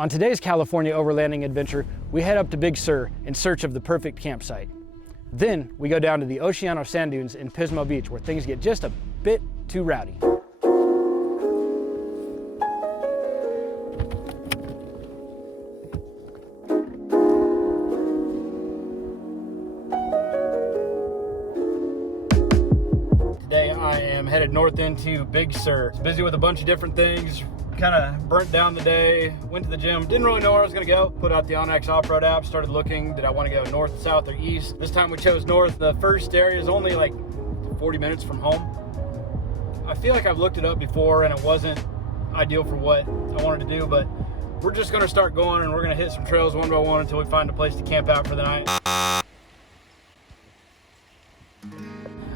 On today's California overlanding adventure, we head up to Big Sur in search of the perfect campsite. Then we go down to the Oceano sand dunes in Pismo Beach, where things get just a bit too rowdy. Today I am headed north into Big Sur. It's busy with a bunch of different things. Kind of burnt down the day, went to the gym, didn't really know where I was gonna go. Put out the Onyx off-road app, started looking, did I wanna go north, south, or east? This time we chose north. The first area is only like 40 minutes from home. I feel like I've looked it up before and it wasn't ideal for what I wanted to do, but we're just gonna start going and we're gonna hit some trails one by one until we find a place to camp out for the night.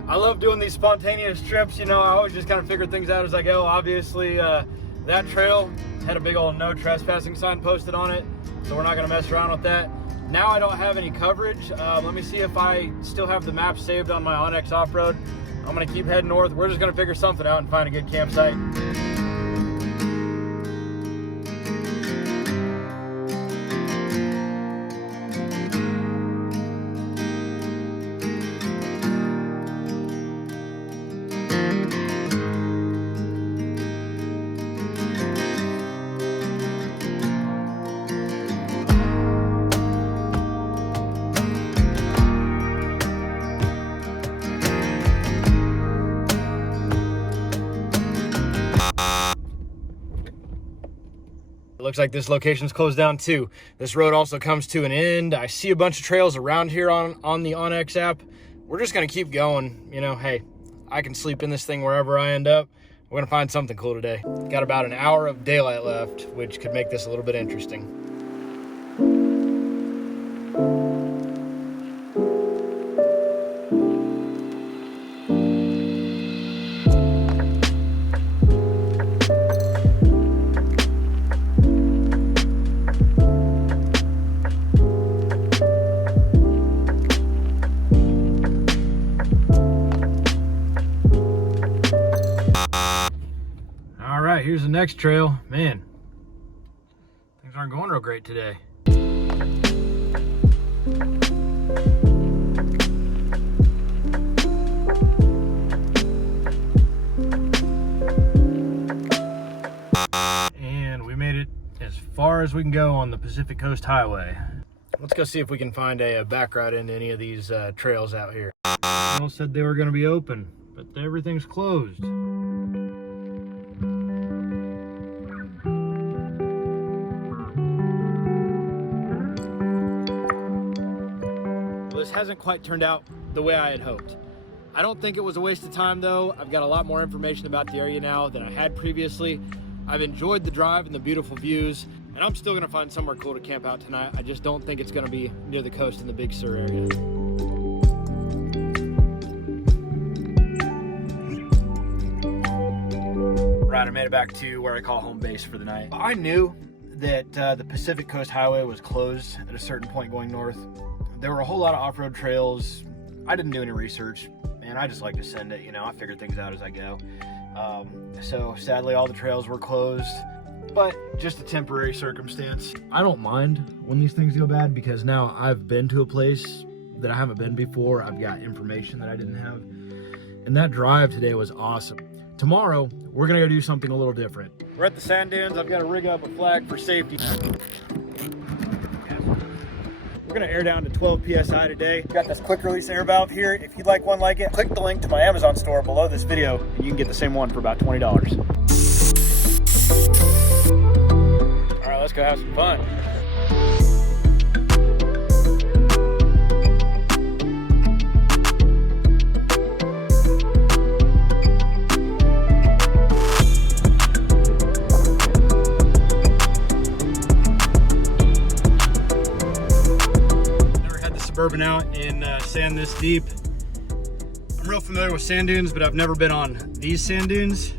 I love doing these spontaneous trips, you know, I always just kind of figure things out as I go. Obviously, that trail had a big old no trespassing sign posted on it, so we're not gonna mess around with that. Now I don't have any coverage. Let me see if I still have the map saved on my Onyx off-road. I'm gonna keep heading north. We're just gonna figure something out and find a good campsite. Looks like this location's closed down too. This road also comes to an end. I see a bunch of trails around here on the Onyx app. We're just gonna keep going. You know, hey, I can sleep in this thing wherever I end up. We're gonna find something cool today. Got about an hour of daylight left, which could make this a little bit interesting. Here's the next trail. Man, things aren't going real great today. And we made it as far as we can go on the Pacific Coast Highway. Let's go see if we can find a back route into any of these trails out here. They all said they were going to be open, but everything's closed. This hasn't quite turned out the way I had hoped. I don't think it was a waste of time though. I've got a lot more information about the area now than I had previously. I've enjoyed the drive and the beautiful views, and I'm still gonna find somewhere cool to camp out tonight. I just don't think it's gonna be near the coast in the Big Sur area. Right, I made it back to where I call home base for the night. I knew that the Pacific Coast Highway was closed at a certain point going north. There were a whole lot of off-road trails. I didn't do any research, and I just like to send it, you know, I figure things out as I go. So sadly, all the trails were closed, but just a temporary circumstance. I don't mind when these things go bad because now I've been to a place that I haven't been before. I've got information that I didn't have. And that drive today was awesome. Tomorrow, we're gonna go do something a little different. We're at the sand dunes. I've got to rig up a flag for safety. We're gonna air down to 12 PSI today. Got this quick release air valve here. If you'd like one like it, click the link to my Amazon store below this video and you can get the same one for about $20. All right, let's go have some fun. Suburban out in sand this deep. I'm real familiar with sand dunes, but I've never been on these sand dunes.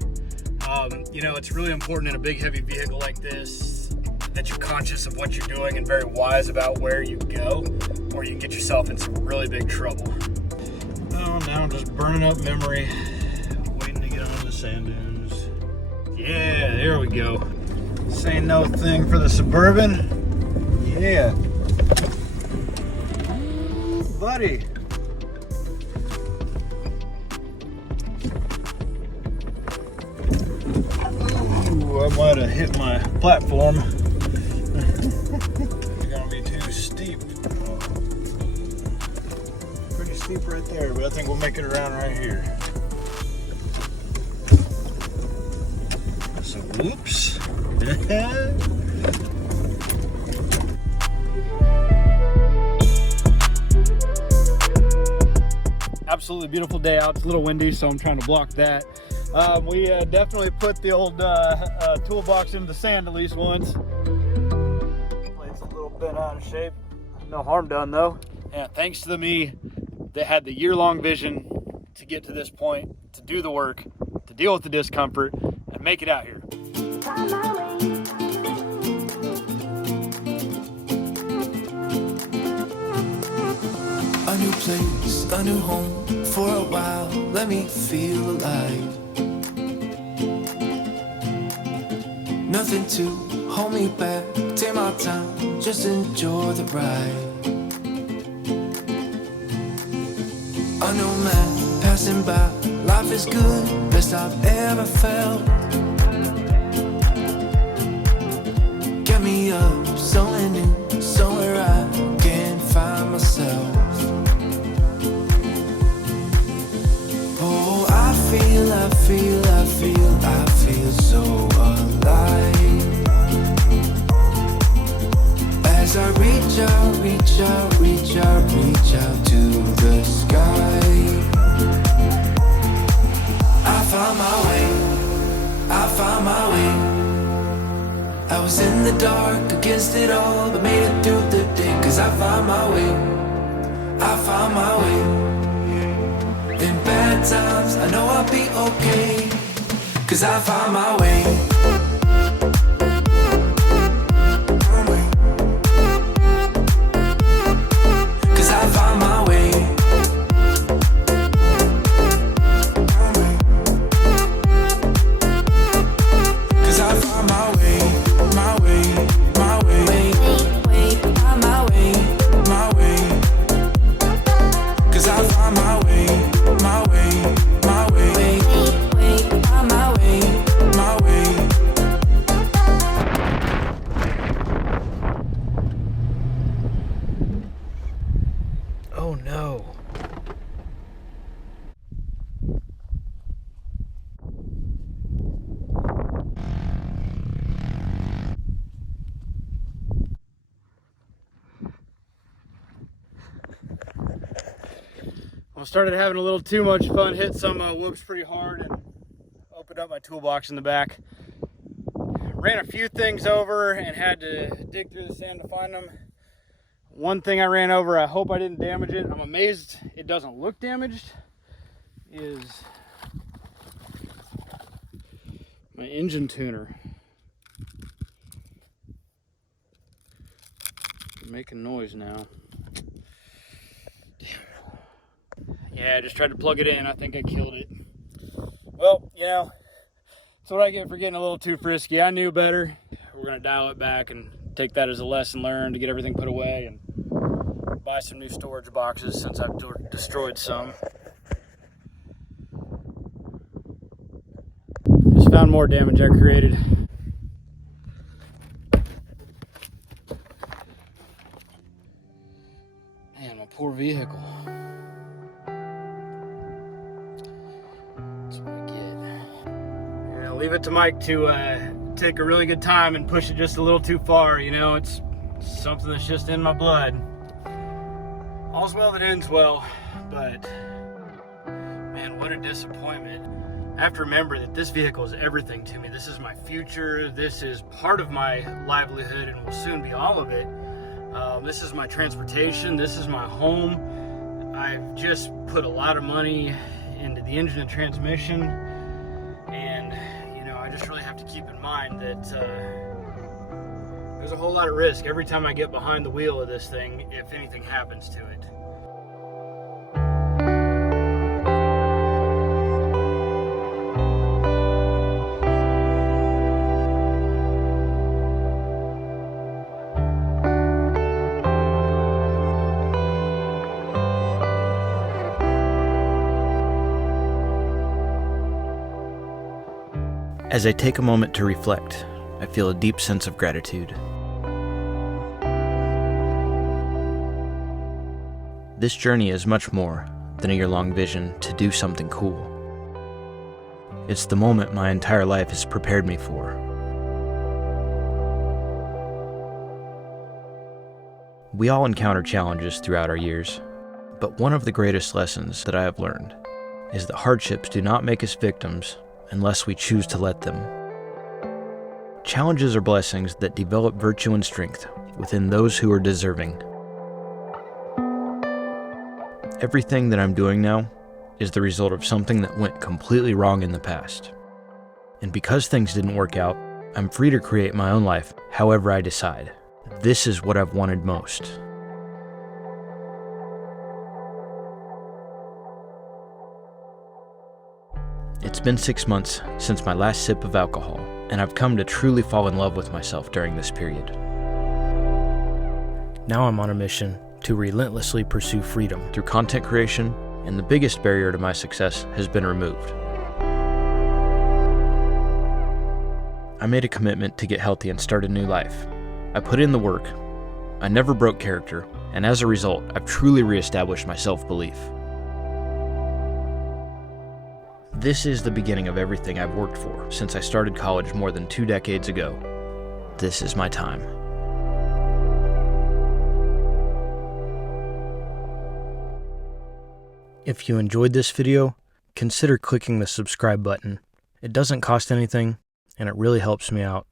You know, it's really important in a big heavy vehicle like this that you're conscious of what you're doing and very wise about where you go, or you can get yourself in some really big trouble. Oh, now I'm just burning up memory, waiting to get on the sand dunes. Yeah, there we go. Say no thing for the Suburban. Yeah. Buddy. Ooh, I might have hit my platform. It's gonna be too steep. Pretty steep right there, but I think we'll make it around right here. So, whoops. Absolutely beautiful day out. It's a little windy, so I'm trying to block that. We definitely put the old toolbox into the sand at least once. It's a little bit out of shape. No harm done though. Yeah, thanks to me that had the year-long vision to get to this point, to do the work, to deal with the discomfort, and make it out here. A new place, a new home, for a while, let me feel alive. Nothing to hold me back, take my time, just enjoy the ride. A nomad, passing by, life is good, best I've ever felt. Get me up, somewhere new, somewhere I can find myself. Oh, I feel so alive. As I reach out to the sky. I found my way. I was in the dark against it all, but made it through the day. Cause I found my way. In bad times, I know I'll be okay. Cause I found my way. Cause I found my way. Cause I found my way. My way. My way. My way. My way. Cause I found my way. My way. My way. My way. My way. Oh no. I started having a little too much fun, hit some whoops pretty hard and opened up my toolbox in the back. Ran a few things over and had to dig through the sand to find them. One thing I ran over, I hope I didn't damage it. I'm amazed it doesn't look damaged, is my engine tuner. Making noise now. Yeah, I just tried to plug it in. I think I killed it. Well, you know, that's what I get for getting a little too frisky. I knew better. We're gonna dial it back and take that as a lesson learned to get everything put away and buy some new storage boxes since I've destroyed some. Just found more damage I created. Man, my poor vehicle. Leave it to Mike to take a really good time and push it just a little too far. You know, it's something that's just in my blood. All's well that ends well, but man, what a disappointment. I have to remember that this vehicle is everything to me. This is my future. This is part of my livelihood and will soon be all of it. This is my transportation. This is my home. I've just put a lot of money into the engine and transmission, and I just really have to keep in mind that there's a whole lot of risk every time I get behind the wheel of this thing if anything happens to it. As I take a moment to reflect, I feel a deep sense of gratitude. This journey is much more than a year-long vision to do something cool. It's the moment my entire life has prepared me for. We all encounter challenges throughout our years, but one of the greatest lessons that I have learned is that hardships do not make us victims unless we choose to let them. Challenges are blessings that develop virtue and strength within those who are deserving. Everything that I'm doing now is the result of something that went completely wrong in the past. And because things didn't work out, I'm free to create my own life however I decide. This is what I've wanted most. It's been 6 months since my last sip of alcohol, and I've come to truly fall in love with myself during this period. Now I'm on a mission to relentlessly pursue freedom through content creation, and the biggest barrier to my success has been removed. I made a commitment to get healthy and start a new life. I put in the work, I never broke character, and as a result, I've truly reestablished my self-belief. This is the beginning of everything I've worked for since I started college more than 2 decades ago. This is my time. If you enjoyed this video, consider clicking the subscribe button. It doesn't cost anything, and it really helps me out